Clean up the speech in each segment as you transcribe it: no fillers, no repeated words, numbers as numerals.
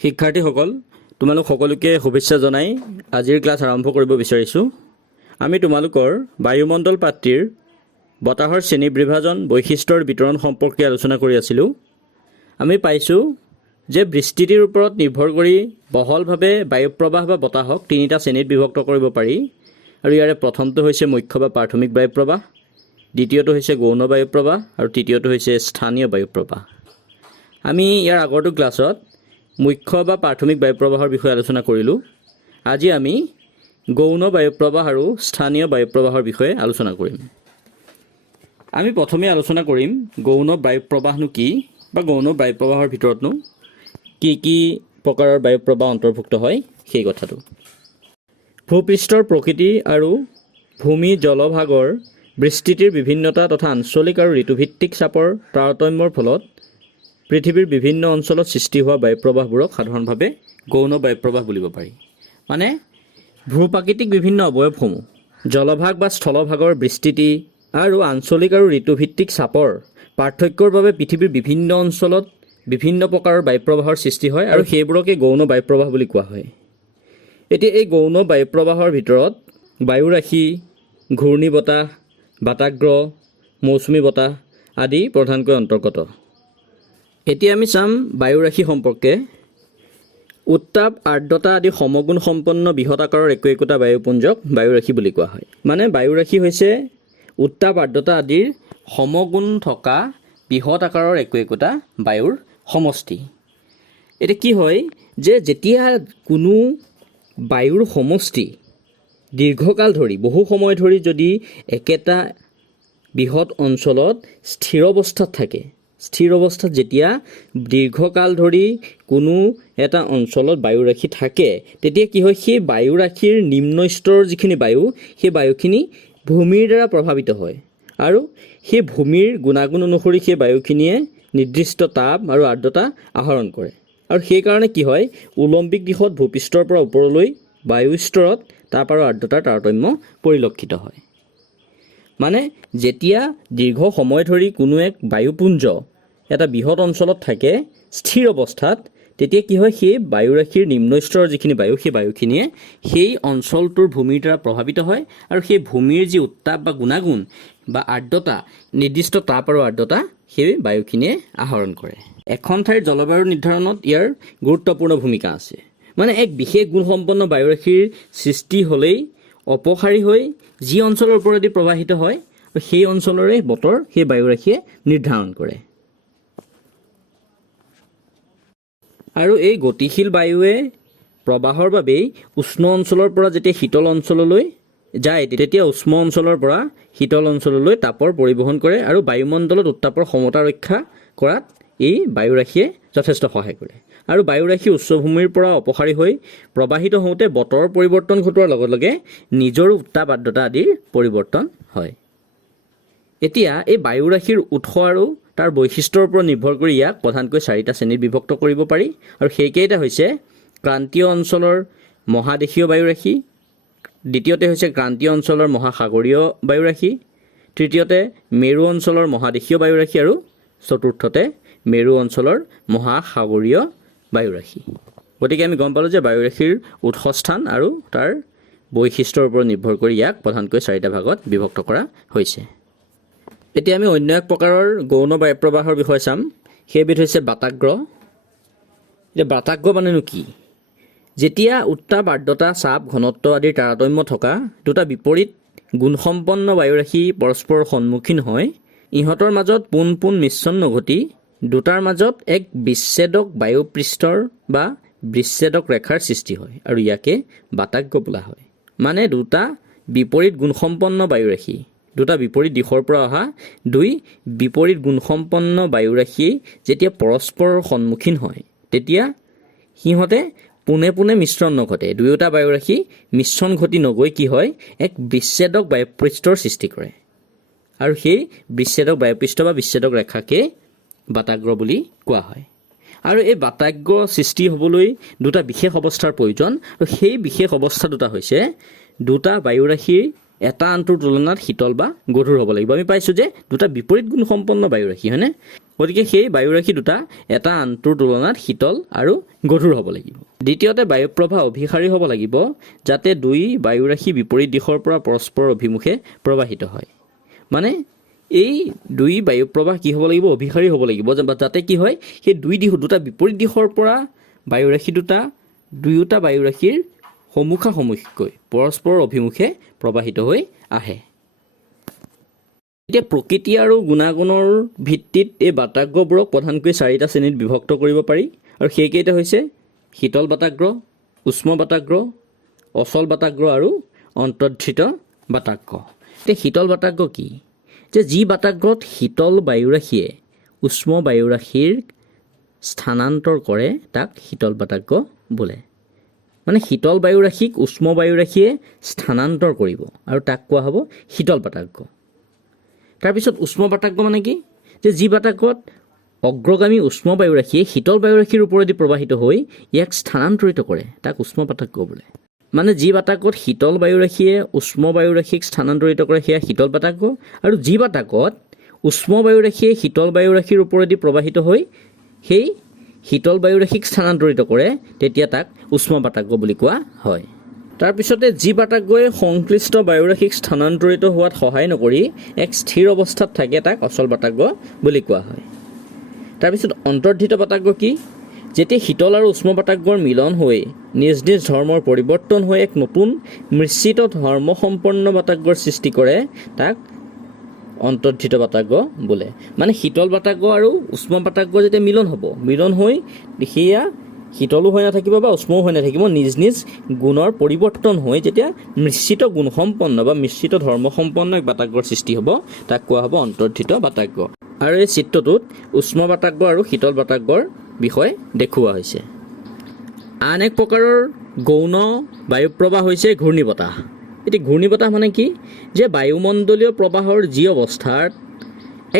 শিক্ষাৰ্থীসকল তোমালোক সকলোকে শুভেচ্ছা জনাই আজিৰ ক্লাছ আৰম্ভ কৰিব বিচাৰিছোঁ। আমি তোমালোকৰ বায়ুমণ্ডল পাঠটিৰ বতাহৰ শ্ৰেণী বিভাজন বৈশিষ্ট্যৰ বিতৰণ সম্পৰ্কে আলোচনা কৰি আছিলোঁ। আমি পাইছোঁ যে বৃষ্টিটিৰ ওপৰত নিৰ্ভৰ কৰি বহলভাৱে বায়ু প্ৰবাহ বা বতাহক তিনিটা শ্ৰেণীত বিভক্ত কৰিব পাৰি আৰু ইয়াৰে প্ৰথমটো হৈছে মুখ্য বা প্ৰাথমিক বায়ু প্ৰবাহ, দ্বিতীয়টো হৈছে গৌণ বায়ু প্ৰবাহ আৰু তৃতীয়টো হৈছে স্থানীয় বায়ু প্ৰবাহ। আমি ইয়াৰ আগৰটো ক্লাছত মুখ্য বা প্ৰাথমিক বায়ু প্ৰবাহৰ বিষয়ে আলোচনা কৰিলোঁ। আজি আমি গৌণ বায়ু প্ৰবাহ আৰু স্থানীয় বায়ু প্ৰবাহৰ বিষয়ে আলোচনা কৰিম। আমি প্ৰথমে আলোচনা কৰিম গৌণ বায়ু প্ৰবাহনো কি বা গৌণ বায়ু প্ৰবাহৰ ভিতৰতনো কি প্ৰকাৰৰ বায়ু প্ৰবাহ অন্তৰ্ভুক্ত হয় সেই কথাটো। ভূপৃষ্ঠৰ প্ৰকৃতি আৰু ভূমি জলভাগৰ বিস্তৃতিৰ বিভিন্নতা তথা আঞ্চলিক আৰু ঋতুভিত্তিক চাপৰ তাৰতম্যৰ ফলত পৃথিৱীৰ বিভিন্ন অঞ্চলত সৃষ্টি হোৱা বায়ু প্ৰবাহবোৰক সাধাৰণভাৱে গৌণ বায়ু প্ৰবাহ বুলিব পাৰি। মানে ভূপ্ৰাকৃতিক বিভিন্ন অৱয়ৱসমূহ জলভাগ বা স্থলভাগৰ বিস্তৃতি আৰু আঞ্চলিক আৰু ঋতুভিত্তিক চাপৰ পাৰ্থক্যৰ বাবে পৃথিৱীৰ বিভিন্ন অঞ্চলত বিভিন্ন প্ৰকাৰৰ বায়ু প্ৰবাহৰ সৃষ্টি হয় আৰু সেইবোৰকে গৌণ বায়ু প্ৰবাহ বুলি কোৱা হয়। এতিয়া এই গৌণ বায়ু প্ৰবাহৰ ভিতৰত বায়ুৰাশি, ঘূৰ্ণী বতাহ, বাতাগ্ৰ, মৌচুমী বতাহ আদি প্ৰধানকৈ অন্তৰ্গত। এতিয়া আমি চাম বায়ুৰাশি সম্পৰ্কে। উত্তাপ, আৰ্দ্ৰতা আদি সমগুণ সম্পন্ন বৃহৎ আকাৰৰ একোটা বায়ুপুঞ্জক বায়ুৰাশি বুলি কোৱা হয়। মানে বায়ুৰাশি হৈছে উত্তাপ, আৰ্দ্ৰতা আদিৰ সমগুণ থকা বৃহৎ আকাৰৰ একোটা বায়ুৰ সমষ্টি। এতিয়া কি হয় যে যেতিয়া কোনো বায়ুৰ সমষ্টি দীৰ্ঘকাল ধৰি বহু সময় ধৰি যদি একেটা বৃহৎ অঞ্চলত স্থিৰ অৱস্থাত থাকে, স্থিৰ অৱস্থাত যেতিয়া দীৰ্ঘকাল ধৰি কোনো এটা অঞ্চলত বায়ুৰাশি থাকে, তেতিয়া কি হয় সেই বায়ুৰাশিৰ নিম্ন স্তৰৰ যিখিনি বায়ু, সেই বায়ুখিনি ভূমিৰ দ্বাৰা প্ৰভাৱিত হয় আৰু সেই ভূমিৰ গুণাগুণ অনুসৰি সেই বায়ুখিনিয়ে নিৰ্দিষ্ট তাপ আৰু আৰ্দ্ৰতা আহৰণ কৰে আৰু সেইকাৰণে কি হয় উলম্বিক দিশত ভূপৃষ্ঠৰ পৰা ওপৰলৈ বায়ু স্তৰত তাপ আৰু আৰ্দ্ৰতাৰ তাৰতম্য পৰিলক্ষিত হয়। মানে যেতিয়া দীৰ্ঘ সময় ধৰি কোনো এক বায়ুপুঞ্জ এটা বৃহৎ অঞ্চলত থাকে স্থিৰ অৱস্থাত, তেতিয়া কি হয় সেই বায়ুৰাশিৰ নিম্ন স্তৰৰ যিখিনি বায়ু, সেই বায়ুখিনিয়ে সেই অঞ্চলটোৰ ভূমিৰ দ্বাৰা প্ৰভাৱিত হয় আৰু সেই ভূমিৰ যি উত্তাপ বা গুণাগুণ বা আৰ্দ্ৰতা, নিৰ্দিষ্ট তাপ আৰু আৰ্দ্ৰতা সেই বায়ুখিনিয়ে আহৰণ কৰে। এখন ঠাইৰ জলবায়ু নিৰ্ধাৰণত ইয়াৰ গুৰুত্বপূৰ্ণ ভূমিকা আছে। মানে এক বিশেষ গুণসম্পন্ন বায়ুৰাশিৰ সৃষ্টি হ'লেই অপসাৰী হৈ যি অঞ্চলৰ ওপৰেদি প্ৰবাহিত হয় আৰু সেই অঞ্চলৰে বতৰ সেই বায়ুৰাশিয়ে নিৰ্ধাৰণ কৰে। আৰু এই গতিশীল বায়ুৱে প্ৰবাহৰ বাবেই উষ্ণ অঞ্চলৰ পৰা যেতিয়া শীতল অঞ্চললৈ যায়, তেতিয়া উষ্ণ অঞ্চলৰ পৰা শীতল অঞ্চললৈ তাপৰ পৰিবহণ কৰে আৰু বায়ুমণ্ডলত উত্তাপৰ সমতা ৰক্ষা কৰাত এই বায়ুৰাশিয়ে যথেষ্ট সহায় কৰে। আৰু বায়ুৰাশি উচ্চভূমিৰ পৰা অপসাৰী হৈ প্ৰবাহিত হওঁতে বতৰৰ পৰিৱৰ্তন ঘটোৱাৰ লগে লগে নিজৰো উত্তাপ, আৰ্দ্ৰতা আদিৰ পৰিৱৰ্তন হয়। এতিয়া এই বায়ুৰাশিৰ উৎস আৰু তাৰ বৈশিষ্ট্যৰ ওপৰত নিৰ্ভৰ কৰি ইয়াক প্ৰধানকৈ 4টা শ্ৰেণীত বিভক্ত কৰিব পাৰি আৰু সেইকেইটা হৈছে ক্ৰান্তীয় অঞ্চলৰ মহাদেশীয় বায়ুৰাশি, দ্বিতীয়তে হৈছে ক্ৰান্তীয় অঞ্চলৰ মহাসাগৰীয় বায়ুৰাশি, তৃতীয়তে মেৰু অঞ্চলৰ মহাদেশীয় বায়ুৰাশি আৰু চতুৰ্থতে মেৰু অঞ্চলৰ মহাসাগৰীয় বায়ুৰাশি। গতিকে আমি গম পালোঁ যে বায়ুৰাশিৰ উৎসস্থান আৰু তাৰ বৈশিষ্ট্যৰ ওপৰত নিৰ্ভৰ কৰি ইয়াক প্ৰধানকৈ 4টা ভাগত বিভক্ত কৰা হৈছে। এতিয়া আমি অন্য এক প্ৰকাৰৰ গৌণ বায়ু প্ৰবাহৰ বিষয়ে চাম। সেইবিধ হৈছে বাতাগ্ৰ। এতিয়া বাতাগ্ৰ মানেনো কি? যেতিয়া উত্তাপ, আৰ্দ্ৰতা, চাপ, ঘনত্ব আদিৰ তাৰতম্য থকা দুটা বিপৰীত গুণসম্পন্ন বায়ুৰাশি পৰস্পৰৰ সন্মুখীন হয়, ইহঁতৰ মাজত পোন পোন মিশ্ৰণ নঘটি দুটাৰ মাজত এক বিচ্ছেদক বায়ুপৃষ্ঠৰ বা বিচ্ছেদক ৰেখাৰ সৃষ্টি হয় আৰু ইয়াকে বাতাগ্ৰ বোলা হয়। মানে দুটা বিপৰীত গুণসম্পন্ন বায়ুৰাশি, দুটা বিপৰীত দিশৰ পৰা অহা দুই বিপৰীত গুণসম্পন্ন বায়ুৰাশিয়ে যেতিয়া পৰস্পৰৰ সন্মুখীন হয়, তেতিয়া সিহঁতে পোনে পোনে মিশ্ৰণ নঘটে, দুয়োটা বায়ুৰাশি মিশ্ৰণ ঘটি নগৈ কি হয় এক বিচ্ছেদক বায়ুপৃষ্ঠৰ সৃষ্টি কৰে আৰু সেই বিচ্ছেদক বায়ুপৃষ্ঠ বা বিচ্ছেদক ৰেখাকে বাতাগ্ৰ বুলি কোৱা হয়। আৰু এই বাতাগ্ৰ সৃষ্টি হ'বলৈ দুটা বিশেষ অৱস্থাৰ প্ৰয়োজন আৰু সেই বিশেষ অৱস্থা দুটা হৈছে দুটা বায়ুৰাশিৰ এটা আনটোৰ তুলনাত শীতল বা গধুৰ হ'ব লাগিব। আমি পাইছোঁ যে দুটা বিপৰীত গুণসম্পন্ন বায়ুৰাশি, হয়নে? গতিকে সেই বায়ুৰাশি দুটা এটা আনটোৰ তুলনাত শীতল আৰু গধুৰ হ'ব লাগিব। দ্বিতীয়তে বায়ুপ্ৰবাহ অভিসাৰী হ'ব লাগিব যাতে দুই বায়ুৰাশি বিপৰীত দিশৰ পৰা পৰস্পৰ অভিমুখে প্ৰবাহিত হয়। মানে এই দুই বায়ুপ্ৰবাহ কি হ'ব লাগিব? অভিসাৰী হ'ব লাগিব, যাতে কি হয় সেই দুটা বিপৰীত দিশৰ পৰা বায়ুৰাশি দুয়োটা বায়ুৰাশিৰ সন্মুখাসন্মুখীকৈ পৰস্পৰৰ অভিমুখে প্ৰবাহিত হৈ আহে। এতিয়া প্ৰকৃতি আৰু গুণাগুণৰ ভিত্তিত এই বাতাগ্ৰবোৰক প্ৰধানকৈ 4টা শ্ৰেণীত বিভক্ত কৰিব পাৰি, আৰু সেইকেইটা হৈছে শীতল বাতাগ্ৰ, উষ্ম বাতাগ্ৰ, অচল বাতাগ্ৰ আৰু অন্তৰ্ধিত বাতাগ্ৰ। এতিয়া শীতল বাতাগ্ৰ কি? যে যি বাতাগ্ৰত শীতল বায়ুৰাশিয়ে উষ্ম বায়ুৰাশিৰ স্থানান্তৰ কৰে তাক শীতল বাতাগ্ৰ বোলে। মানে শীতল বায়ুৰাশিক উষ্ম বায়ুৰাশিয়ে স্থানান্তৰ কৰিব আৰু তাক কোৱা হ'ব শীতল বাতাগ্ৰ। তাৰপিছত উষ্ম বাতাগ্ৰ মানে কি? যে যি বাতাগ্ৰত অগ্ৰগামী উষ্ম বায়ুৰাশিয়ে শীতল বায়ুৰাশিৰ ওপৰেদি প্ৰবাহিত হৈ ইয়াক স্থানান্তৰিত কৰে তাক উষ্ম বাতাগ্ৰ বোলে। মানে যি বাতাগ্ৰত শীতল বায়ুৰাশিয়ে উষ্ম বায়ুৰাশিক স্থানান্তৰিত কৰে সেয়া শীতল বাতাগ্ৰ, আৰু যি বাতাগ্ৰত উষ্ম বায়ুৰাশিয়ে শীতল বায়ুৰাশিৰ ওপৰেদি প্ৰবাহিত হৈ সেই শীতল বায়ুৰাশিক স্থানান্তৰিত কৰে তেতিয়া তাক উষ্ম বাতাগ্ৰ বুলি কোৱা হয়। তাৰপিছতে যি বাতাগ্ৰই সংশ্লিষ্ট বায়ুৰাশিক স্থানান্তৰিত হোৱাত সহায় নকৰি এক স্থিৰ অৱস্থাত থাকে তাক অচল বাতাগ্ৰ বুলি কোৱা হয়। তাৰপিছত অন্তৰ্ধিত বাতাগ্ৰ কি? যেতিয়া শীতল আৰু উষ্ম বাতাগ্ৰৰ মিলন হৈ নিজ নিজ ধৰ্মৰ পৰিৱৰ্তন হৈ এক নতুন মিশ্ৰিত ধৰ্মসম্পন্ন বাতাগ্ৰৰ সৃষ্টি কৰে তাক অন্তৰ্ধিত বাতাগ্ৰ বোলে। মানে শীতল বাতাগ্ৰ আৰু উষ্ম বাতাগ্ৰ যেতিয়া মিলন হ'ব, মিলন হৈ সেয়া শীতলো হৈ নাথাকিব বা উষ্মও হৈ নাথাকিব, নিজ নিজ গুণৰ পৰিৱৰ্তন হৈ যেতিয়া মিশ্ৰিত গুণসম্পন্ন বা মিশ্ৰিত ধৰ্মসম্পন্ন এক বাতাগ্ৰৰ সৃষ্টি হ'ব তাক কোৱা হ'ব অন্তৰ্ধিত বাতাগ্ৰ। আৰু এই চিত্ৰটোত উষ্ম বাতাগ্ৰ আৰু শীতল বাতাগ্ৰৰ বিষয়ে দেখুওৱা হৈছে। আন এক প্ৰকাৰৰ গৌণ বায়ুপ্ৰবাহ হৈছে ঘূৰ্ণী বতাহ। এতিয়া ঘূৰ্ণী বতাহ মানে কি? যে বায়ুমণ্ডলীয় প্ৰবাহৰ যি অৱস্থাত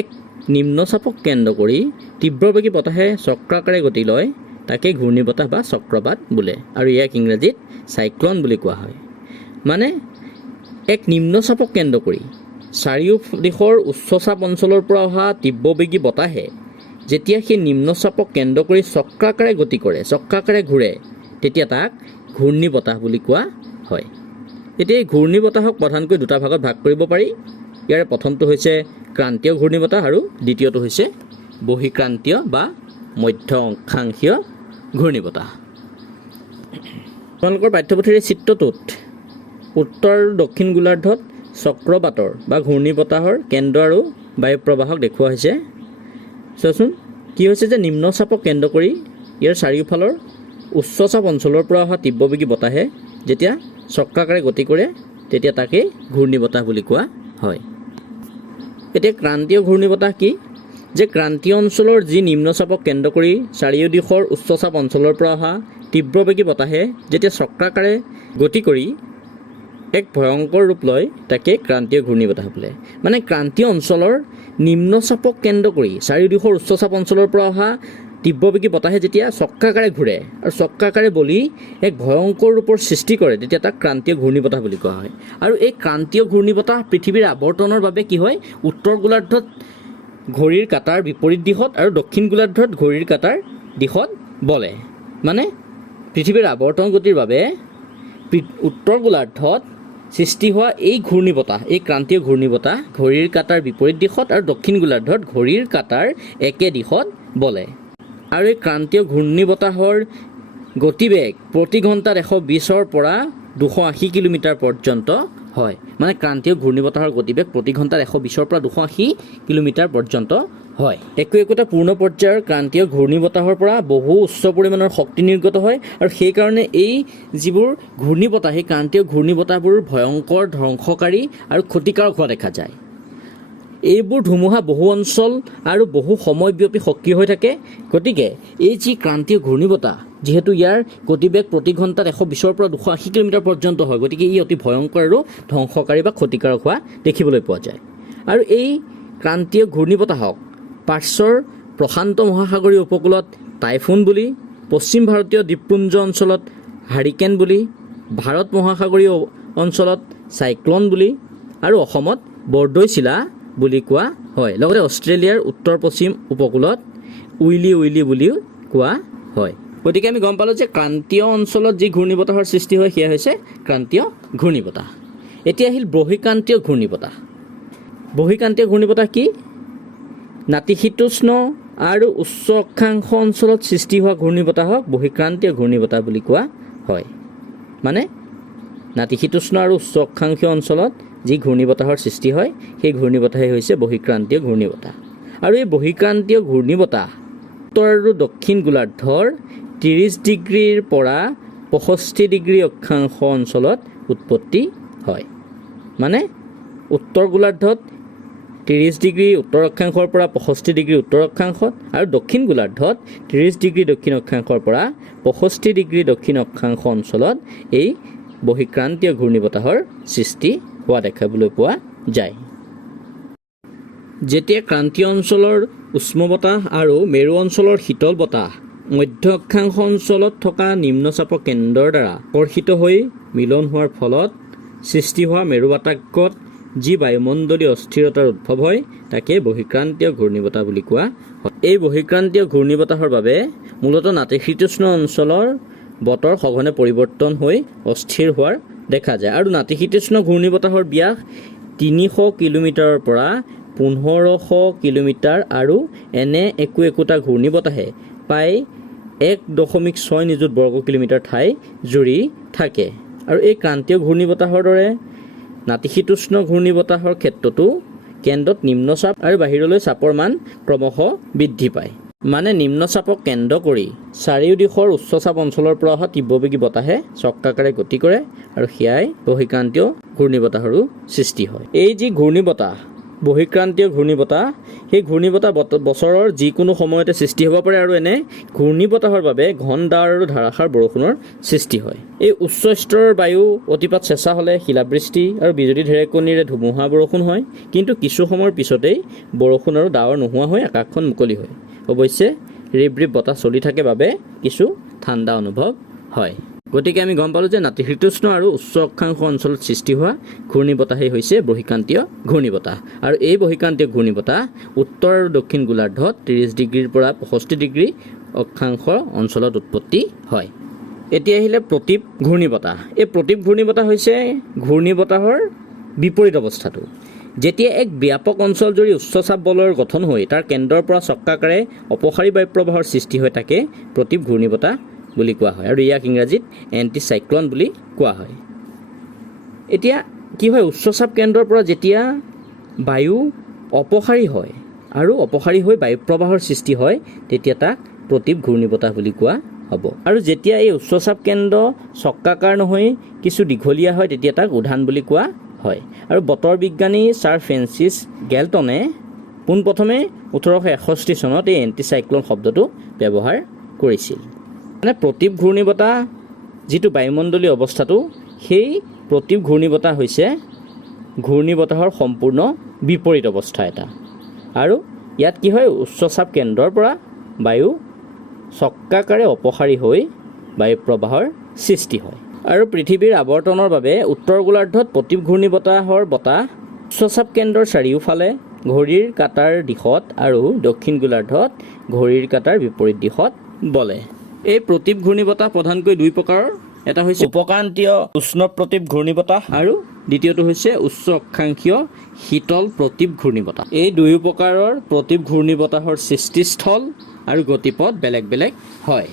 এক নিম্নচাপক কেন্দ্ৰ কৰি তীব্ৰবেগী বতাহে চক্ৰাকাৰে গতি লয় তাকে ঘূৰ্ণী বতাহ বা চক্ৰবাত বোলে, আৰু ইয়াক ইংৰাজীত চাইক্লন বুলি কোৱা হয়। মানে এক নিম্নচাপক কেন্দ্ৰ কৰি চাৰিওদিশৰ উচ্চচাপ অঞ্চলৰ পৰা অহা তীব্ৰবেগী বতাহে যেতিয়া সেই নিম্নচাপক কেন্দ্ৰ কৰি চক্ৰাকাৰে গতি কৰে, চক্ৰাকাৰে ঘূৰে, তেতিয়া তাক ঘূৰ্ণী বতাহ বুলি কোৱা হয়। এতিয়া এই ঘূৰ্ণী বতাহক প্ৰধানকৈ দুটা ভাগত ভাগ কৰিব পাৰি। ইয়াৰে প্ৰথমটো হৈছে ক্ৰান্তীয় ঘূৰ্ণী বতাহ আৰু দ্বিতীয়টো হৈছে বহিঃক্ৰান্তীয় বা মধ্য অক্ষাংশীয় ঘূৰ্ণী বতাহ। তোমালোকৰ পাঠ্যপুথিৰ এই চিত্ৰটোত উত্তৰ দক্ষিণ গোলাৰ্ধত চক্ৰবাতৰ বা ঘূৰ্ণী বতাহৰ কেন্দ্ৰ আৰু বায়ুপ্ৰবাহক দেখুওৱা হৈছে। চোৱাচোন কি হৈছে যে নিম্নচাপক কেন্দ্ৰ কৰি ইয়াৰ চাৰিওফালৰ উচ্চচাপ অঞ্চলৰ পৰা অহা তীব্ৰবেগী বতাহে যেতিয়া চক্ৰাকাৰে গতি কৰে তেতিয়া তাকেই ঘূৰ্ণী বতাহ বুলি কোৱা হয়। এতিয়া ক্ৰান্তীয় ঘূৰ্ণী বতাহ কি? যে ক্ৰান্তীয় অঞ্চলৰ যি নিম্নচাপক কেন্দ্ৰ কৰি চাৰিওদিশৰ উচ্চচাপ অঞ্চলৰ পৰা অহা তীব্ৰবেগী বতাহে যেতিয়া চক্ৰাকাৰে গতি কৰি এক ভয়ংকৰ ৰূপ লয় তাকে ক্ৰান্তীয় ঘূৰ্ণী বতাহ বোলে। মানে ক্ৰান্তীয় অঞ্চলৰ নিম্নচাপক কেন্দ্ৰ কৰি চাৰিওদিশৰ উচ্চচাপ অঞ্চলৰ পৰা অহা তীব্ৰবেগী বতাহে যেতিয়া চক্ৰাকাৰে ঘূৰে আৰু চক্ৰাকাৰে বলি এক ভয়ংকৰ ৰূপৰ সৃষ্টি কৰে তেতিয়া তাক ক্ৰান্তীয় ঘূৰ্ণী বতাহ বুলি কোৱা হয়। আৰু এই ক্ৰান্তীয় ঘূৰ্ণী বতাহ পৃথিৱীৰ আৱৰ্তনৰ বাবে কি হয়, উত্তৰ গোলাৰ্ধত ঘড়ীৰ কাঁটাৰ বিপৰীত দিশত আৰু দক্ষিণ গোলাৰ্ধত ঘড়ীৰ কাঁটাৰ দিশত বলে। মানে পৃথিৱীৰ আৱৰ্তন গতিৰ বাবে উত্তৰ গোলাৰ্ধত সৃষ্টি হোৱা এই ঘূৰ্ণী বতাহ, এই ক্ৰান্তীয় ঘূৰ্ণী বতাহ ঘড়ীৰ কাঁটাৰ বিপৰীত দিশত আৰু দক্ষিণ গোলাৰ্ধত ঘড়ীৰ কাঁটাৰ একে দিশত বলে। আৰু এই ক্ৰান্তীয় ঘূৰ্ণী বতাহৰ গতিবেগ প্ৰতি ঘণ্টাত 120ৰ পৰা 280 কিলোমিটাৰ পৰ্যন্ত হয়। মানে ক্ৰান্তীয় ঘূৰ্ণী বতাহৰ গতিবেগ প্ৰতি ঘণ্টাত 120ৰ পৰা 280 কিলোমিটাৰ পৰ্যন্ত হয়। একোটা পূৰ্ণ পৰ্যায়ৰ ক্ৰান্তীয় ঘূৰ্ণী বতাহৰ পৰা বহু উচ্চ পৰিমাণৰ শক্তি নিৰ্গত হয়, আৰু সেইকাৰণে এই যিবোৰ ঘূৰ্ণী বতাহ, সেই ক্ৰান্তীয় ঘূৰ্ণী বতাহবোৰ ভয়ংকৰ, ধ্বংসকাৰী আৰু ক্ষতিকাৰক হোৱা দেখা যায়। এইবোৰ ধুমুহা বহু অঞ্চল আৰু বহু সময়ব্যাপী সক্ৰিয় হৈ থাকে। গতিকে এই যি ক্ৰান্তীয় ঘূৰ্ণী বতাহ, যিহেতু ইয়াৰ গতিবেগ প্ৰতি ঘণ্টাত 120ৰ পৰা 280 কিলোমিটাৰ পৰ্যন্ত হয়, গতিকে ই অতি ভয়ংকৰ আৰু ধ্বংসকাৰী বা ক্ষতিকাৰক হোৱা দেখিবলৈ পোৱা যায়। আৰু এই ক্ৰান্তীয় ঘূৰ্ণী বতাহক পাৰ্শ্বৰ প্ৰশান্ত মহাসাগৰীয় উপকূলত টাইফুন বুলি, পশ্চিম ভাৰতীয় দ্বীপপুঞ্জ অঞ্চলত হাৰিকেন বুলি, ভাৰত মহাসাগৰীয় অঞ্চলত চাইক্লন বুলি আৰু অসমত বৰদৈচিলা বুলি কোৱা হয়। লগতে অষ্ট্ৰেলিয়াৰ উত্তৰ পশ্চিম উপকূলত উইলি উইলি বুলিও কোৱা হয়। গতিকে আমি গম পালোঁ যে ক্ৰান্তীয় অঞ্চলত যি ঘূৰ্ণীবতাহৰ সৃষ্টি হয় সেয়া হৈছে ক্ৰান্তীয় ঘূৰ্ণীবতাহ। এতিয়া আহিল বহিঃক্ৰান্তীয় ঘূৰ্ণীবতাহ। বহিঃক্ৰান্তীয় ঘূৰ্ণীবতাহ কি? নাতিশীতোষ্ণ আৰু উচ্চ অক্ষাংশ অঞ্চলত সৃষ্টি হোৱা ঘূৰ্ণীবতাহক বহিঃক্ৰান্তীয় ঘূৰ্ণীবতাহ বুলি কোৱা হয়। মানে নাতিশীতোষ্ণ আৰু উচ্চ অক্ষাংশীয় অঞ্চলত যি ঘূৰ্ণীবতাহৰ সৃষ্টি হয় সেই ঘূৰ্ণীবতাহেই হৈছে বহিঃক্ৰান্তীয় ঘূৰ্ণীবতাহ। আৰু এই বহিঃক্ৰান্তীয় ঘূৰ্ণীবতাহ উত্তৰ আৰু দক্ষিণ গোলাৰ্ধৰ 30 ডিগ্ৰীৰ পৰা 65 ডিগ্ৰী অক্ষাংশ অঞ্চলত উৎপত্তি হয়। মানে উত্তৰ গোলাৰ্ধত 30 ডিগ্ৰী উত্তৰ অক্ষাংশৰ পৰা 65 ডিগ্ৰী উত্তৰ অক্ষাংশত আৰু দক্ষিণ গোলাৰ্ধত 30 ডিগ্ৰী দক্ষিণ অক্ষাংশৰ পৰা 65 ডিগ্ৰী দক্ষিণ অক্ষাংশ অঞ্চলত এই বহিঃক্ৰান্তীয় ঘূৰ্ণীবতাহৰ সৃষ্টি হোৱা দেখিবলৈ পোৱা যায়। যেতিয়া ক্ৰান্তীয় অঞ্চলৰ উষ্ণ বতাহ আৰু মেৰু অঞ্চলৰ শীতল বতাহ মধ্য অক্ষাংশ অঞ্চলত থকা নিম্নচাপৰ কেন্দ্ৰৰ দ্বাৰা আকৰ্ষিত হৈ মিলন হোৱাৰ ফলত সৃষ্টি হোৱা মেৰু বতাহত যি বায়ুমণ্ডলীয় অস্থিৰতাৰ উদ্ভৱ হয় তাকে বহিঃক্ৰান্তীয় ঘূৰ্ণীবতাহ বুলি কোৱা হয়। এই বহিঃক্ৰান্তীয় ঘূৰ্ণীবতাহৰ বাবে মূলতঃ নাতিশীতোষ্ণ অঞ্চলৰ বতৰ সঘনে পৰিৱৰ্তন হৈ অস্থিৰ হোৱাৰ দেখা যায়। আৰু নাতিশীতোষ্ণ ঘূৰ্ণীবতাহৰ ব্যাস 300 কিলোমিটাৰৰ পৰা 1500 কিলোমিটাৰ আৰু এনে একোটা ঘূৰ্ণীবতাহে প্ৰায় 1.6 নিযুত বৰ্গ কিলোমিটাৰ ঠাই জুৰি থাকে। আৰু এই ক্ৰান্তীয় ঘূৰ্ণীবতাহৰ দৰে নাতিশীতোষ্ণ ঘূৰ্ণীবতাহৰ ক্ষেত্ৰতো কেন্দ্ৰত নিম্নচাপ আৰু বাহিৰলৈ চাপৰ মান ক্ৰমশ বৃদ্ধি পায়। মানে নিম্নচাপক কেন্দ্ৰ কৰি চাৰিওদিশৰ উচ্চচাপ অঞ্চলৰ পৰা অহা তীব্ৰবেগী বতাহে চক্ৰাকাৰে গতি কৰে আৰু সেয়াই বহিঃক্ৰান্তীয় ঘূৰ্ণীবতাহৰো সৃষ্টি হয়। এই যি ঘূৰ্ণীবতাহ বহিঃক্ৰান্তীয় ঘূৰ্ণীবতাহ সেই ঘূৰ্ণীবতাহ বছৰৰ যিকোনো সময়তে সৃষ্টি হ'ব পাৰে আৰু এনে ঘূৰ্ণীবতাহৰ বাবে ঘন ডাৱৰ আৰু ধাৰাসাৰ বৰষুণৰ সৃষ্টি হয়। এই উচ্চ স্তৰৰ বায়ু অতিপাত চেঁচা হ'লে শিলাবৃষ্টি আৰু বিজুলী ঢেৰেকনিৰে ধুমুহা বৰষুণ হয়। কিন্তু কিছু সময়ৰ পিছতেই বৰষুণ আৰু ডাৱৰ নোহোৱা হৈ আকাশখন মুকলি হয়। অৱশ্যে ৰিব ৰিব বতাহ চলি থাকে বাবে কিছু ঠাণ্ডা অনুভৱ হয়। গতিকে আমি গম পালোঁ যে নাতিশীতোষ্ণ আৰু উচ্চ অক্ষাংশ অঞ্চলত সৃষ্টি হোৱা ঘূৰ্ণীবতাহেই হৈছে বহিঃক্ৰান্তীয় ঘূৰ্ণীবতাহ। আৰু এই বহিঃক্ৰান্তীয় ঘূৰ্ণীবতাহ উত্তৰ আৰু দক্ষিণ গোলাৰ্ধত 30 ডিগ্ৰীৰ পৰা 65 ডিগ্ৰী অক্ষাংশ অঞ্চলত উৎপত্তি হয়। এতিয়া আহিলে প্ৰতীপ ঘূৰ্ণীবতাহ। এই প্ৰতীপ ঘূৰ্ণীবতাহ হৈছে ঘূৰ্ণীবতাহৰ বিপৰীত অৱস্থাটো। যেতিয়া এক ব্যাপক অঞ্চল জুৰি উচ্চচাপ বলয়ৰ গঠন হৈ তাৰ কেন্দ্ৰৰ পৰা চক্ৰাকাৰে অপসাৰী বায়ুপ্ৰবাহৰ সৃষ্টি হয় তাকে প্ৰতীপ ঘূৰ্ণীবতাহ বুলি কোৱা হয়। আৰু ইয়াক ইংৰাজীত এণ্টি চাইক্লন বুলি কোৱা হয়। এতিয়া কি হয়, উচ্চচাপ কেন্দ্ৰৰ পৰা যেতিয়া বায়ু অপসাৰী হয় আৰু অপসাৰী হৈ বায়ুপ্ৰবাহৰ সৃষ্টি হয় তেতিয়া তাক প্ৰতীপ ঘূৰ্ণীবতাহ বুলি কোৱা হ'ব। আৰু যেতিয়া এই উচ্চচাপ কেন্দ্ৰ চক্ৰাকাৰ নহৈ কিছু দীঘলীয়া হয় তেতিয়া তাক উধান বুলি কোৱা হয়। আৰু বতৰ বিজ্ঞানী ছাৰ ফ্ৰেন্সিছ গেলটনে পোনপ্ৰথমে 1861 চনত এই এণ্টি চাইক্লন শব্দটো ব্যৱহাৰ কৰিছিল। মানে প্ৰতীপ ঘূৰ্ণীবতাহ যিটো বায়ুমণ্ডলীয় অৱস্থাটো সেই প্ৰতীপ ঘূৰ্ণীবতাহ হৈছে ঘূৰ্ণীবতাহৰ সম্পূৰ্ণ বিপৰীত অৱস্থা এটা। আৰু ইয়াত কি হয়, উচ্চচাপ কেন্দ্ৰৰ পৰা বায়ু চক্ৰাকাৰে অপসাৰী হৈ বায়ুপ্ৰবাহৰ সৃষ্টি হয়। আৰু পৃথিৱীৰ আৱৰ্তনৰ বাবে উত্তৰ গোলাৰ্ধত প্ৰতীপ ঘূৰ্ণীবতাহৰ বতাহ উচ্চচাপ কেন্দ্ৰৰ চাৰিওফালে ঘড়ীৰ কাঁটাৰ দিশত আৰু দক্ষিণ গোলাৰ্ধত ঘড়ীৰ কাঁটাৰ বিপৰীত দিশত বলে। এই প্ৰতীপ ঘূৰ্ণীবতাহ প্ৰধানকৈ দুই প্ৰকাৰৰ। এটা হৈছে উপক্ৰান্তীয় উষ্ণ প্ৰতীপ ঘূৰ্ণীবতাহ আৰু দ্বিতীয়টো হৈছে উচ্চ অক্ষাংশীয় শীতল প্ৰতীপ ঘূৰ্ণীবতাহ। এই দুয়ো প্ৰকাৰৰ প্ৰতীপ ঘূৰ্ণীবতাহৰ সৃষ্টিস্থল আৰু গতিপথ বেলেগ বেলেগ হয়।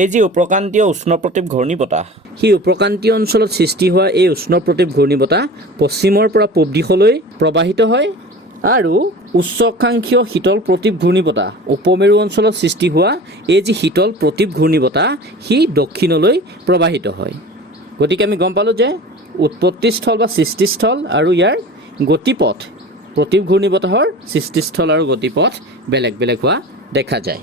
এই যি উপক্ৰান্তীয় উষ্ণ প্ৰতীপ ঘূৰ্ণীবতাহ সেই উপক্ৰান্তীয় অঞ্চলত সৃষ্টি হোৱা এই উষ্ণ প্ৰতীপ ঘূৰ্ণীবতাহ পশ্চিমৰ পৰা পূব দিশলৈ প্ৰবাহিত হয়। আৰু উচ্চ অক্ষাংশীয় শীতল প্ৰতীপ ঘূৰ্ণীবতাহ উপমেৰু অঞ্চলত সৃষ্টি হোৱা এই যি শীতল প্ৰতীপ ঘূৰ্ণীবতাহ সি দক্ষিণলৈ প্ৰবাহিত হয়। গতিকে আমি গম পালোঁ যে উৎপত্তিস্থল বা সৃষ্টিস্থল আৰু ইয়াৰ গতিপথ প্ৰতীপ ঘূৰ্ণীবতাহৰ সৃষ্টিস্থল আৰু গতিপথ বেলেগ বেলেগ হোৱা দেখা যায়।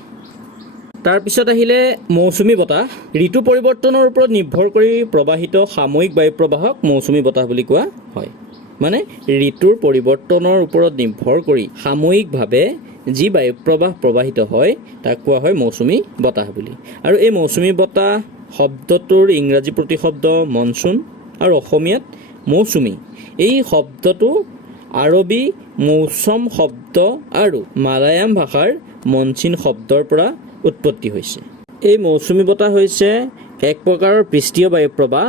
তাৰপিছত আহিলে মৌচুমী বতাহ। ঋতু পৰিৱৰ্তনৰ ওপৰত নিৰ্ভৰ কৰি প্ৰবাহিত সাময়িক বায়ুপ্ৰবাহক মৌচুমী বতাহ বুলি কোৱা হয়। মানে ঋতুৰ পৰিৱৰ্তনৰ ওপৰত নিৰ্ভৰ কৰি সাময়িকভাৱে যি বায়ুপ্ৰবাহ প্ৰবাহিত হয় তাক কোৱা হয় মৌচুমী বতাহ বুলি। আৰু এই মৌচুমী বতাহ শব্দটোৰ ইংৰাজী প্ৰতিশব্দ মনচুন আৰু অসমীয়াত মৌচুমী। এই শব্দটো আৰবী মৌচম শব্দ আৰু মালায়াম ভাষাৰ মনচিন শব্দৰ পৰা উৎপত্তি হৈছে। এই মৌচুমী বতাহ হৈছে এক প্ৰকাৰৰ পৃষ্ঠীয় বায়ু প্ৰবাহ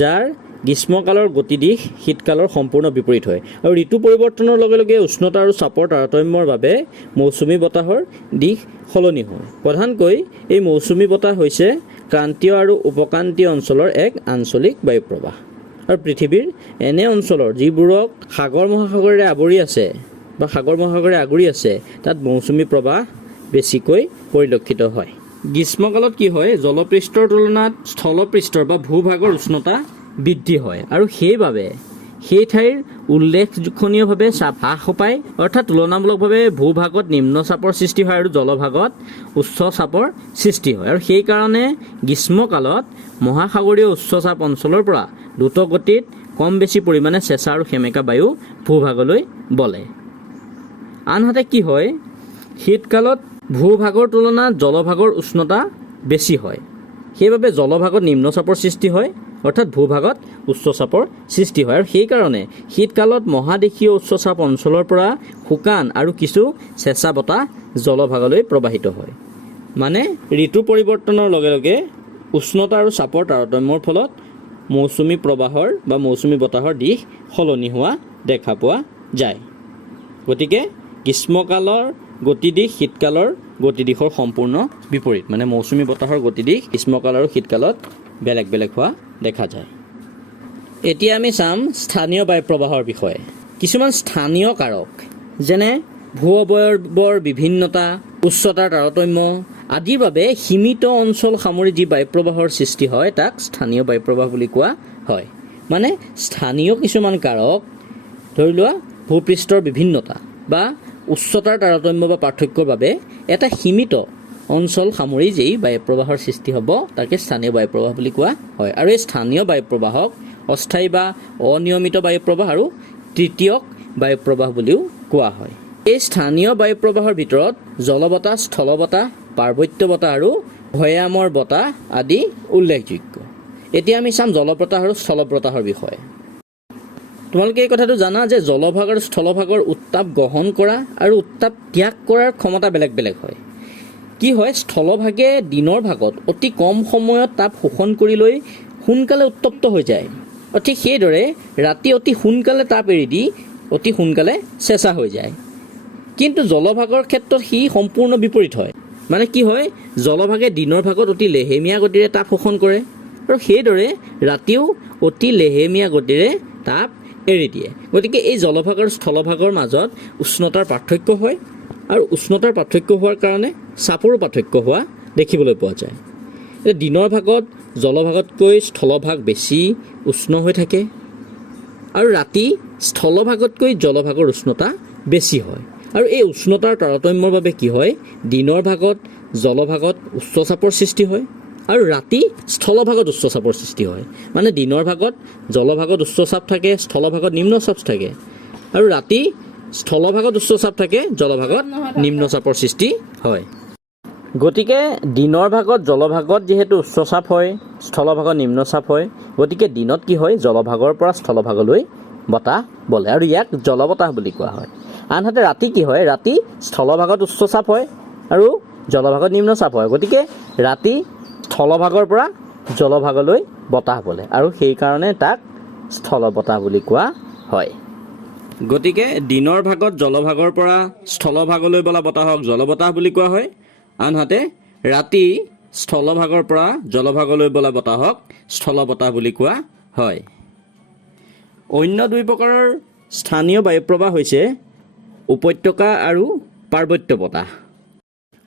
যাৰ গ্ৰীষ্মকালৰ গতিদিশ শীতকালৰ সম্পূৰ্ণ বিপৰীত হয় আৰু ঋতু পৰিৱৰ্তনৰ লগে লগে উষ্ণতা আৰু চাপৰ তাৰতম্যৰ বাবে মৌচুমী বতাহৰ দিশ সলনি হয়। প্ৰধানকৈ এই মৌচুমী বতাহ হৈছে ক্ৰান্তীয় আৰু উপক্ৰান্তীয় অঞ্চলৰ এক আঞ্চলিক বায়ু প্ৰবাহ আৰু পৃথিৱীৰ এনে অঞ্চলৰ যিবোৰক সাগৰ মহাসাগৰেৰে আৱৰি আছে বা সাগৰ মহাসাগৰে আগুৰি আছে তাত মৌচুমী প্ৰবাহ বেছিকৈ পৰিলক্ষিত হয়। গ্ৰীষ্মকালত কি হয়, জলপৃষ্ঠৰ তুলনাত স্থলপৃষ্ঠৰ বা ভূভাগৰ উষ্ণতা বৃদ্ধি হয় আৰু সেইবাবে সেই ঠাইৰ উল্লেখনীয়ভাৱে চাপ হ্ৰাস পায়, অৰ্থাৎ তুলনামূলকভাৱে ভূভাগত নিম্ন চাপৰ সৃষ্টি হয় আৰু জলভাগত উচ্চ চাপৰ সৃষ্টি হয়। আৰু সেইকাৰণে গ্ৰীষ্মকালত মহাসাগৰীয় উচ্চ চাপ অঞ্চলৰ পৰা দ্ৰুত গতিত কম বেছি পৰিমাণে চেঁচা আৰু সেমেকা বায়ু ভূভাগলৈ বলে। আনহাতে কি হয়, শীতকালত ভূভাগৰ তুলনাত জলভাগৰ উষ্ণতা বেছি হয়, সেইবাবে জলভাগত নিম্ন চাপৰ সৃষ্টি হয়, অৰ্থাৎ ভূভাগত উচ্চ চাপৰ সৃষ্টি হয়। আৰু সেইকাৰণে শীতকালত মহাদেশীয় উচ্চ চাপ অঞ্চলৰ পৰা শুকান আৰু কিছু চেঁচা বতাহ জলভাগলৈ প্ৰবাহিত হয়। মানে ঋতু পৰিৱৰ্তনৰ লগে লগে উষ্ণতা আৰু চাপৰ তাৰতম্যৰ ফলত মৌচুমী প্ৰবাহৰ বা মৌচুমী বতাহৰ দিশ সলনি হোৱা দেখা পোৱা যায়। গতিকে গ্ৰীষ্মকালৰ গতিদিশ শীতকালৰ গতিদিশৰ সম্পূৰ্ণ বিপৰীত, মানে মৌচুমী বতাহৰ গতিদিশ গ্ৰীষ্মকাল আৰু শীতকালত বেলেগ বেলেগ হোৱা দেখা যায়। এতিয়া আমি চাম স্থানীয় বায়ু প্ৰবাহৰ বিষয়ে। কিছুমান স্থানীয় কাৰক যেনে ভূ অৱয়বৰ বিভিন্নতা, উচ্চতাৰ তাৰতম্য আদিৰ বাবে সীমিত অঞ্চল সামৰি যি বায়ু প্ৰবাহৰ সৃষ্টি হয় তাক স্থানীয় বায়ু প্ৰবাহ বুলি কোৱা হয়। মানে স্থানীয় কিছুমান কাৰক, ধৰি লোৱা ভূপৃষ্ঠৰ বিভিন্নতা বা উচ্চতাৰ তাৰতম্য বা পাৰ্থক্যৰ বাবে এটা সীমিত অঞ্চল সামৰি যি বায়ু প্ৰবাহৰ সৃষ্টি হ'ব তাকে স্থানীয় বায়ু প্ৰবাহ বুলি কোৱা হয়। আৰু এই স্থানীয় বায়ু প্ৰবাহক অস্থায়ী বা অনিয়মিত বায়ু প্ৰবাহ আৰু তৃতীয়ক বায়ু প্ৰবাহ বুলিও কোৱা হয়। এই স্থানীয় বায়ু প্ৰবাহৰ ভিতৰত জলবতাহ, স্থলবতাহ, পাৰ্বত্য বতাহ আৰু ভৈয়ামৰ বতাহ আদি উল্লেখযোগ্য। এতিয়া আমি চাম জলবতাহ আৰু স্থলবতাহৰ বিষয়ে। তোমালোকে এই কথাটো জানা যে জলভাগ আৰু স্থলভাগৰ উত্তাপ গ্ৰহণ কৰা আৰু উত্তাপ ত্যাগ কৰাৰ ক্ষমতা বেলেগ বেলেগ হয়। কি হয়, স্থলভাগে দিনৰ ভাগত অতি কম সময়ত তাপ শোষণ কৰি লৈ সোনকালে উত্তপ্ত হৈ যায়, ঠিক সেইদৰে ৰাতি অতি সোনকালে তাপ এৰি দি অতি সোনকালে চেঁচা হৈ যায়। কিন্তু জলভাগৰ ক্ষেত্ৰত সি সম্পূৰ্ণ বিপৰীত হয়। মানে কি হয়, জলভাগে দিনৰ ভাগত অতি লেহেমীয়া গতিৰে তাপ শোষণ কৰে আৰু সেইদৰে ৰাতিও অতি লেহেমীয়া গতিৰে তাপ এৰি দিয়ে। গতিকে এই জলভাগ আৰু স্থলভাগৰ মাজত উষ্ণতাৰ পাৰ্থক্য হয় আৰু উষ্ণতাৰ পাৰ্থক্য হোৱাৰ কাৰণে চাপৰো পাৰ্থক্য হোৱা দেখিবলৈ পোৱা যায়। দিনৰ ভাগত জলভাগতকৈ স্থলভাগ বেছি উষ্ণ হৈ থাকে আৰু ৰাতি স্থলভাগতকৈ জলভাগৰ উষ্ণতা বেছি হয়। আৰু এই উষ্ণতাৰ তাৰতম্যৰ বাবে কি হয়, দিনৰ ভাগত জলভাগত উচ্চ চাপৰ সৃষ্টি হয় আৰু ৰাতি স্থলভাগত উচ্চ চাপৰ সৃষ্টি হয়। মানে দিনৰ ভাগত জলভাগত উচ্চ চাপ থাকে, স্থলভাগত নিম্ন চাপ থাকে আৰু ৰাতি স্থলভাগত উচ্চ চাপ থাকে, জলভাগত নিম্ন চাপৰ সৃষ্টি হয়। গতিকে দিনৰ ভাগত জলভাগত যিহেতু উচ্চ চাপ হয়, স্থলভাগত নিম্ন চাপ হয়, গতিকে দিনত কি হয়, জলভাগৰ পৰা স্থলভাগলৈ বতাহ বলে আৰু ইয়াক জলবতাহ বুলি কোৱা হয়। আনহাতে ৰাতি কি হয়, ৰাতি স্থলভাগত উচ্চ চাপ হয় আৰু জলভাগত নিম্ন চাপ হয়, গতিকে ৰাতি স্থলভাগৰ পৰা জলভাগলৈ বতাহ বলে আৰু সেইকাৰণে তাক স্থল বতাহ বুলি কোৱা হয়। গতিকে দিনৰ ভাগত জলভাগৰ পৰা স্থলভাগলৈ বলা বতাহক জলবতাহ বুলি কোৱা হয়, আনহাতে ৰাতি স্থলভাগৰ পৰা জলভাগলৈ বলা বতাহক স্থল বতাহ বুলি কোৱা হয়। অন্য দুই প্ৰকাৰৰ স্থানীয় বায়ু প্ৰবাহ হৈছে উপত্যকা আৰু পাৰ্বত্য বতাহ।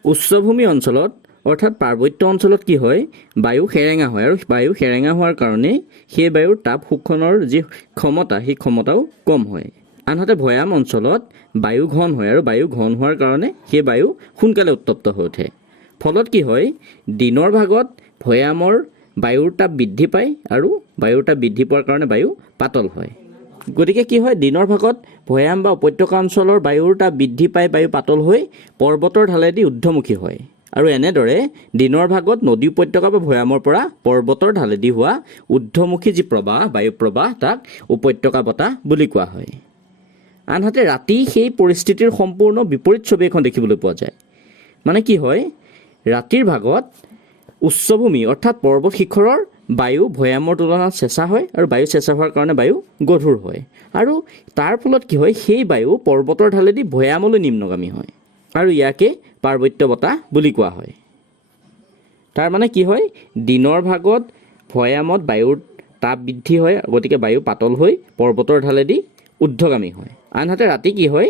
উচ্চভূমি অঞ্চলত অৰ্থাৎ পাৰ্বত্য অঞ্চলত কি হয়, বায়ু সেৰেঙা হয় আৰু বায়ু সেৰেঙা হোৱাৰ কাৰণে সেই বায়ুৰ তাপ শোষণৰ যি ক্ষমতা সেই ক্ষমতাও কম হয়। আনহাতে ভৈয়াম অঞ্চলত বায়ু ঘন হয় আৰু বায়ু ঘন হোৱাৰ কাৰণে সেই বায়ু সোনকালে উত্তপ্ত হৈ উঠে। ফলত কি হয়, দিনৰ ভাগত ভৈয়ামৰ বায়ুৰ তাপ বৃদ্ধি পায় আৰু বায়ুৰ তাপ বৃদ্ধি পোৱাৰ কাৰণে বায়ু পাতল হয়। গতিকে কি হয়, দিনৰ ভাগত ভৈয়াম বা উপত্যকা অঞ্চলৰ বায়ুৰ তাপ বৃদ্ধি পাই বায়ু পাতল হৈ পৰ্বতৰ ঢালেদি ঊৰ্ধ্বমুখী হয় আৰু এনেদৰে দিনৰ ভাগত নদী উপত্যকা বা ভৈয়ামৰ পৰা পৰ্বতৰ ঢালেদি হোৱা ঊৰ্ধ্বমুখী যি প্ৰবাহ বায়ু প্ৰবাহ তাক উপত্যকা বতাহ বুলি কোৱা হয়। আনহাতে ৰাতি সেই পৰিস্থিতিৰ সম্পূৰ্ণ বিপৰীত ছবি এখন দেখিবলৈ পোৱা যায়। মানে কি হয়, ৰাতিৰ ভাগত উচ্চভূমি অৰ্থাৎ পৰ্বত শিখৰৰ বায়ু ভৈয়ামৰ তুলনাত চেঁচা হয় আৰু বায়ু চেঁচা হোৱাৰ কাৰণে বায়ু গধুৰ হয়। আৰু তাৰ ফলত কি হয়, সেই বায়ু পৰ্বতৰ ঢালেদি ভৈয়ামলৈ নিম্নগামী হয় আৰু ইয়াকে পাৰ্বত্য বতাহ বুলি কোৱা হয়। তাৰ মানে কি হয়, দিনৰ ভাগত ভৈয়ামত বায়ুৰ তাপ বৃদ্ধি হয়, গতিকে বায়ু পাতল হৈ পৰ্বতৰ ঢালেদি ঊৰ্ধ্বগামী হয়। আনহাতে ৰাতি কি হয়,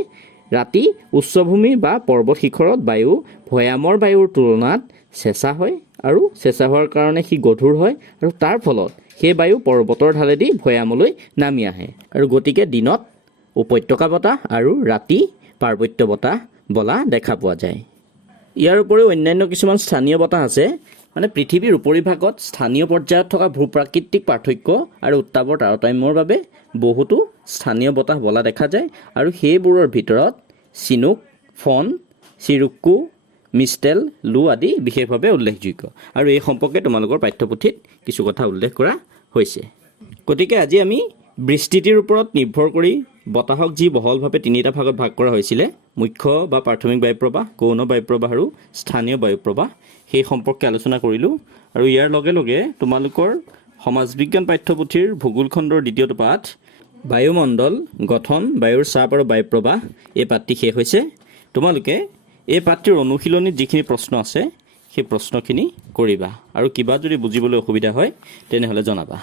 ৰাতি উচ্চভূমি বা পৰ্বত শিখৰত বায়ু ভৈয়ামৰ বায়ুৰ তুলনাত চেঁচা হয় আৰু চেঁচা হোৱাৰ কাৰণে সি গধুৰ হয় আৰু তাৰ ফলত সেই বায়ু পৰ্বতৰ ঢালেদি ভৈয়ামলৈ নামি আহে আৰু গতিকে দিনত উপত্যকা বতাহ আৰু ৰাতি পাৰ্বত্য বতাহ বলা দেখা পোৱা যায়। ইয়াৰ উপৰিও অন্যান্য কিছুমান স্থানীয় বতাহ আছে। মানে পৃথিৱীৰ উপৰিভাগত স্থানীয় পৰ্যায়ত থকা ভূপ্ৰাকৃতিক পাৰ্থক্য আৰু উত্তাপৰ তাৰতম্যৰ বাবে বহুতো স্থানীয় বতাহ বলা দেখা যায় আৰু সেইবোৰৰ ভিতৰত চিনুক, ফন, চিৰুক্কু, মিষ্টেল, লু আদি বিশেষভাৱে উল্লেখযোগ্য আৰু এই সম্পৰ্কে তোমালোকৰ পাঠ্যপুথিত কিছু কথা উল্লেখ কৰা হৈছে। গতিকে আজি আমি বিস্তৃতিৰ ওপৰত নিৰ্ভৰ কৰি বতাহক যি বহলভাৱে তিনিটা ভাগত ভাগ কৰা হৈছিলে, মুখ্য বা প্ৰাথমিক বায়ুপ্ৰবাহ, গৌণ বায়ুপ্ৰবাহ আৰু স্থানীয় বায়ুপ্ৰবাহ, সেই সম্পৰ্কে আলোচনা কৰিলোঁ। আৰু ইয়াৰ লগে লগে তোমালোকৰ সমাজ বিজ্ঞান পাঠ্যপুথিৰ ভূগোল খণ্ডৰ দ্বিতীয়টো পাঠ বায়ুমণ্ডল, গঠন, বায়ুৰ চাপ আৰু বায়ুপ্ৰবাহ এই পাঠটি শেষ হৈছে। তোমালোকে এই পাঠটিৰ অনুশীলনীত যিখিনি প্ৰশ্ন আছে সেই প্ৰশ্নখিনি কৰিবা আৰু কিবা যদি বুজিবলৈ অসুবিধা হয় তেনেহ'লে জনাবা।